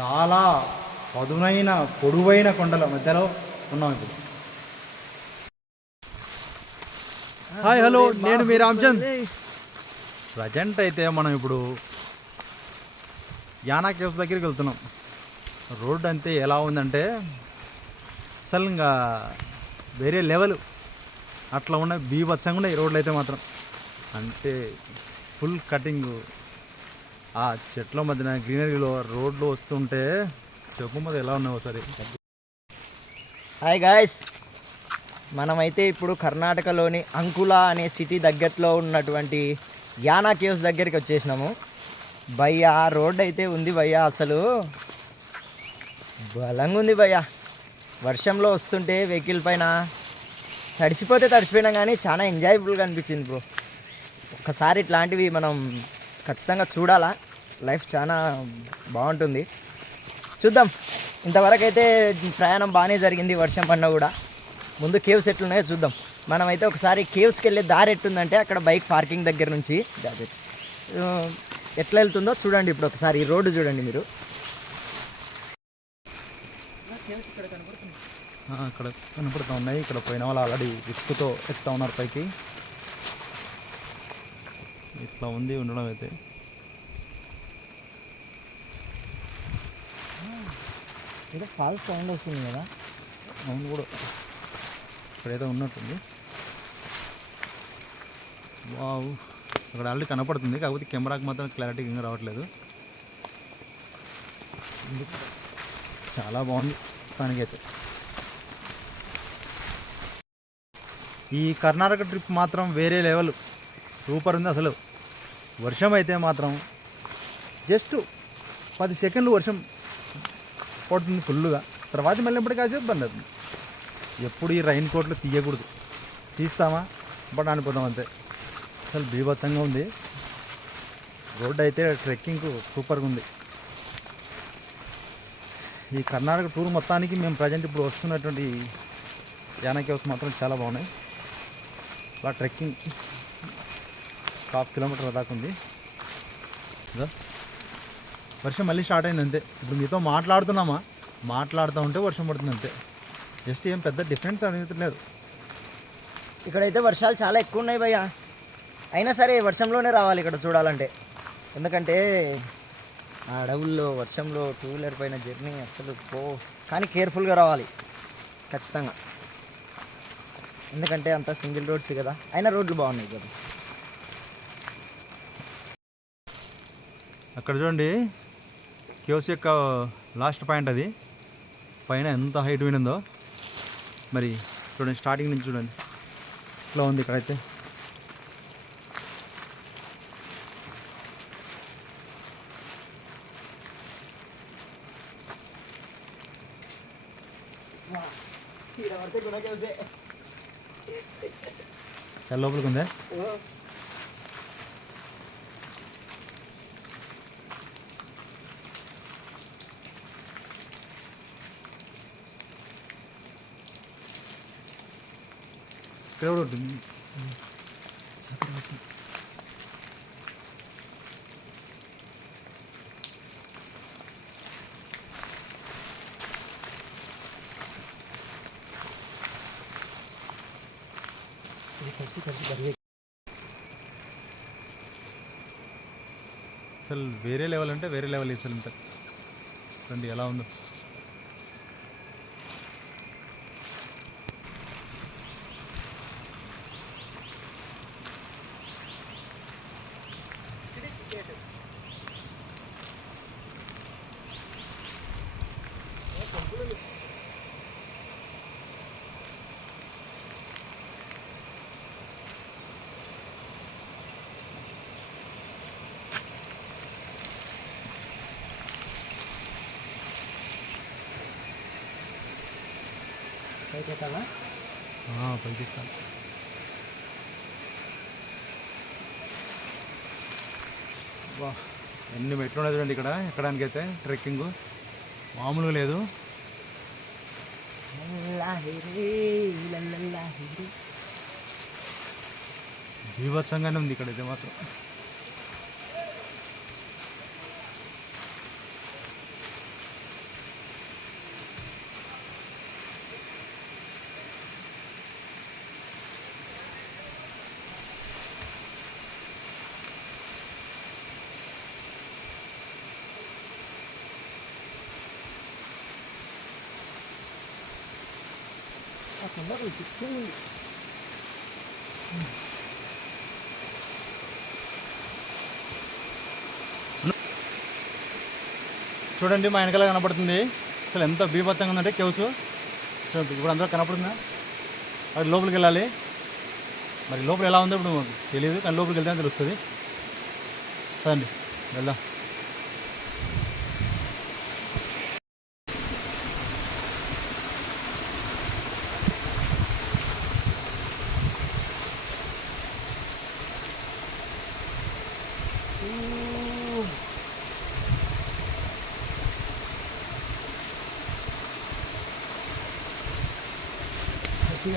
చాలా పదునైన పొడవైన కొండల మధ్యలో ఉన్నాం ఇప్పుడు. హాయ్ హలో, నేను మీ రామచంద్. ప్రజెంట్ అయితే మనం ఇప్పుడు యానా కేవ్స్ దగ్గరికి వెళ్తున్నాం. రోడ్ అంతే ఎలా ఉందంటే అసలు ఇంకా వేరే లెవెల్ అట్లా ఉన్నాయి, బీభత్సంగా ఉన్నాయి రోడ్లు అయితే మాత్రం. అంటే ఫుల్ కటింగ్, ఆ చెట్ల మధ్యన గ్రీనరీలో రోడ్లు వస్తుంటే చెప్పు మీద ఎలా ఉన్నాయి ఒకసారి. హాయ్ గాయస్, మనమైతే ఇప్పుడు కర్ణాటకలోని అంకులా అనే సిటీ దగ్గరలో ఉన్నటువంటి యానా కేవ్స్ దగ్గరికి వచ్చేసినాము. భయ్యా రోడ్ అయితే ఉంది భయ్యా, అసలు బలంగా ఉంది భయ్యా. వర్షంలో వస్తుంటే వెహికల్ పైన తడిసిపోయినా కానీ చాలా ఎంజాయబుల్గా అనిపించింది బ్రో. ఒక్కసారి ఇట్లాంటివి మనం ఖచ్చితంగా చూడాలా, లైఫ్ చాలా బాగుంటుంది. చూద్దాం. ఇంతవరకు అయితే ప్రయాణం బాగానే జరిగింది, వర్షం పడినా కూడా. ముందు కేవ్స్ ఎట్లున్నాయో చూద్దాం. మనమైతే ఒకసారి కేవ్స్కి వెళ్ళే దారి ఎట్టుందంటే అక్కడ బైక్ పార్కింగ్ దగ్గర నుంచి ఎట్లా వెళ్తుందో చూడండి. ఇప్పుడు ఒకసారి ఈ రోడ్డు చూడండి మీరు. అక్కడ కనపడుతూ ఉన్నాయి. ఇక్కడ పోయిన వాళ్ళు ఆల్రెడీ రిస్క్తో ఎక్కుతూ ఉన్నారు పైకి. ఇట్లా ఉంది ఉండడం అయితే. ఏదో ఫాల్స్ సౌండ్ వస్తుంది కదా, అవును కూడా ఇక్కడేదో ఉన్నట్టుంది. వావ్, అక్కడ ఆల్రెడీ కనపడుతుంది, కాకపోతే కెమెరాకి మాత్రం క్లారిటీ ఇంకా రావట్లేదు. చాలా బాగుంది దానికైతే. ఈ కర్ణాటక ట్రిప్ మాత్రం వేరే లెవెల్, సూపర్ ఉంది అసలు. వర్షం అయితే మాత్రం జస్ట్ 10 సెకండ్లు వర్షం పడుతుంది ఫుల్గా, తర్వాత మళ్ళీ ఎప్పటికీ కాసేపు బంద్ అవుతుంది. ఎప్పుడు ఈ రైన్ కోట్లు తీయకూడదు, తీస్తామా బట్ అనిపోతాం అంతే. అసలు బీభత్సంగా ఉంది రోడ్డు అయితే. ట్రెక్కింగ్ సూపర్గా ఉంది. ఈ కర్ణాటక టూర్ మొత్తానికి మేము ప్రజెంట్ ఇప్పుడు వస్తున్నటువంటి యానా కేవ్స్ మాత్రం చాలా బాగున్నాయి. అలా ట్రెక్కింగ్ 1/2 కిలోమీటర్ దాకా ఉంది. వర్షం మళ్ళీ స్టార్ట్ అయింది అంతే. ఇప్పుడు మీతో మాట్లాడుతూ ఉంటే వర్షం పడుతుంది అంతే. జస్ట్ ఏం పెద్ద డిఫరెన్స్ అనేది లేదు. ఇక్కడైతే వర్షాలు చాలా ఎక్కువ ఉన్నాయి భయ్యా. అయినా సరే వర్షంలోనే రావాలి ఇక్కడ చూడాలంటే. ఎందుకంటే ఆ అడవుల్లో వర్షంలో 2 వీలర్ పైన జర్నీ అసలు కానీ కేర్ఫుల్గా రావాలి ఖచ్చితంగా. ఎందుకంటే అంతా సింగిల్ రోడ్స్ కదా, అయినా రోడ్లు బాగున్నాయి కదా. అక్కడ చూడండి కేవ్స్ యొక్క లాస్ట్ పాయింట్, అది పైన ఎంత హైట్ పోయినందో మరి. చూడండి స్టార్టింగ్ నుంచి చూడండి ఇట్లా ఉంది ఇక్కడైతే. చాలా లోపలికి ఉందా? ఇక్కడ కూడా ఉంటుంది. అసలు వేరే లెవెల్ అంటే వేరే లెవెల్. అసలు ఇంత రండి ఎలా ఉందో. పైకి ఎక్కాలి. వా, ఎన్ని మెట్లు ఉన్నాయి చూడండి ఇక్కడ ఎక్కడానికైతే. ట్రెక్కింగ్ మామూలుగా లేదు. బీభత్సంగానే ఉంది ఇక్కడైతే మాత్రం. చూడండి మా వెనకాల కనపడుతుంది. అసలు ఎంత బీభత్సంగా ఉందంటే కేవ్స్. ఇప్పుడు అందరూ కనపడుతుందా? అది లోపలికి వెళ్ళాలి. మరి లోపల ఎలా ఉందో ఇప్పుడు మాకు తెలియదు, కానీ లోపలికి వెళ్తే తెలుస్తుంది. కదండి, వెళ్దాం.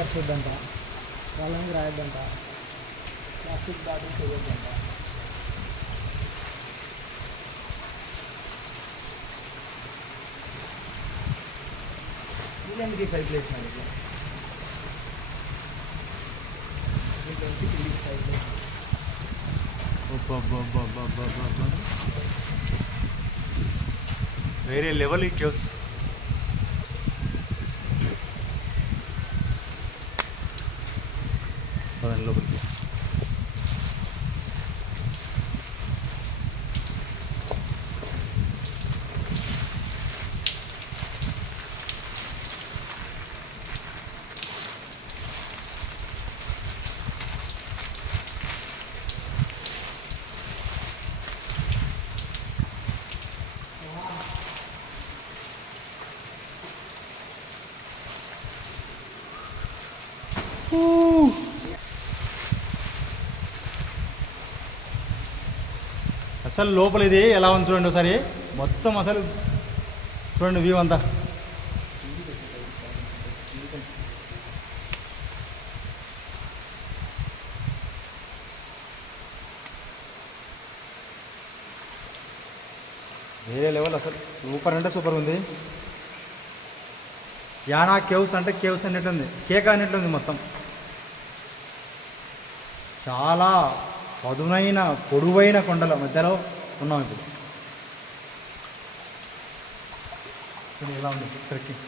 వచ్చొద్దంట, వాళ్ళని రాయొద్దంట, ప్లాస్టిక్ బాటిల్స్ వేయొద్దంట. వీళ్ళెందుకు పైపులు వేసినాడు ఇట్లా? దీంట్లో నుంచి కిందికి పైపులు. వేరే లెవెల్ ఈ కేవ్స్. లోపలికి అసలు లోపల ఇది ఎలా ఉంది చూడండి ఒకసారి. మొత్తం అసలు చూడండి వ్యూ అంతా. వేరే లెవెల్ అసలు. సూపర్ అంటే సూపర్ ఉంది. యానా కేవ్స్ అంటే కేవ్స్ అన్నట్టుంది, కేక్ అన్నట్లుంది మొత్తం. చాలా పదునైన పొడవైన కొండల మధ్యలో ఉన్నాం ఇప్పుడు. ఎలా ఉంది ట్రెక్కింగ్?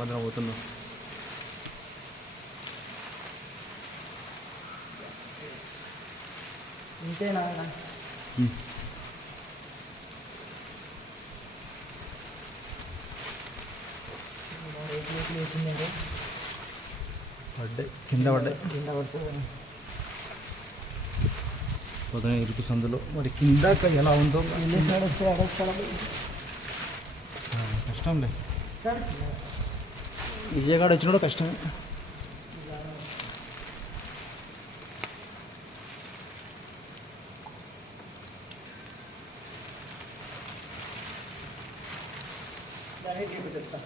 మధ్యలో పోతున్నాం. ఇంతేనా? పడ్డాయి, కింద పడ్డాయి. కింద పడుతుంది. పొద్దున ఇరుకు సందులో మరి కింద ఎలా ఉందో కష్టంలే. విజయగాడ వచ్చిన కూడా కష్టమే. చెప్తా.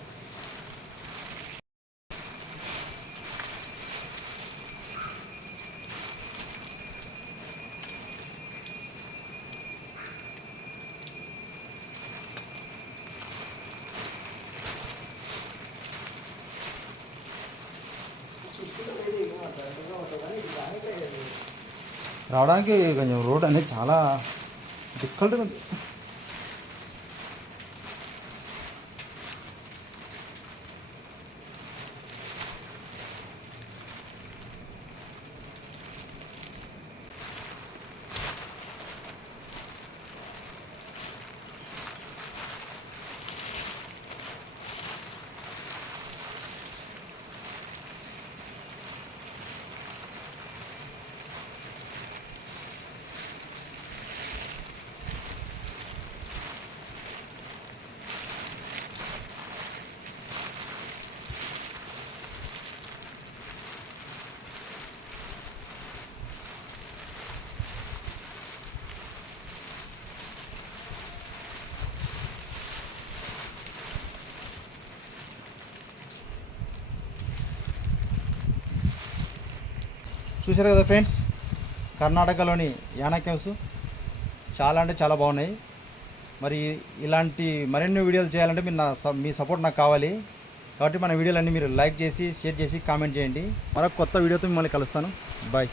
రావడానికి కొంచెం రోడ్ అనేది చాలా డిఫికల్ట్గా ఉంది. చూశారు కదా ఫ్రెండ్స్, కర్ణాటకలోని యానా కేవ్స్ చాలా అంటే చాలా బాగున్నాయి. మరి ఇలాంటి మరిన్ని వీడియోలు చేయాలంటే మీ సపోర్ట్ నాకు కావాలి. కాబట్టి మన వీడియోలన్నీ మీరు లైక్ చేసి, షేర్ చేసి, కామెంట్ చేయండి. మరొక కొత్త వీడియోతో మిమ్మల్ని కలుస్తాను. బాయ్.